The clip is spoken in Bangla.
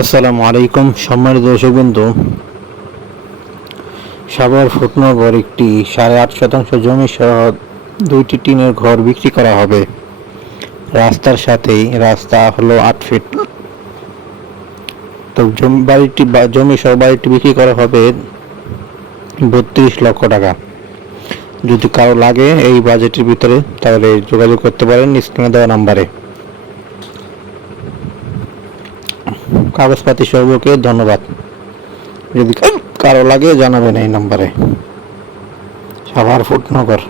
আসসালামু আলাইকুম সম্মানিত দর্শক বিন্দু সাভার ফুটনগর একটি সাড়ে আট শতাংশ জমি সহ দুইটি টিনের ঘর বিক্রি করা হবে। রাস্তার সাথেই রাস্তা হলো আট ফিট। তো জমি, বাড়িটি জমি সহ বাড়িটি বিক্রি করা হবে বত্রিশ লক্ষ টাকা। যদি কারও লাগে এই বাজেটের ভিতরে তাহলে যোগাযোগ করতে পারেন স্ক্রিনে দেওয়া নাম্বারে। কাগজপাতি সর্বকে ধন্যবাদ। যদি কারও লাগে জানাবেন এই নম্বরে। সাভার ফুটনগর।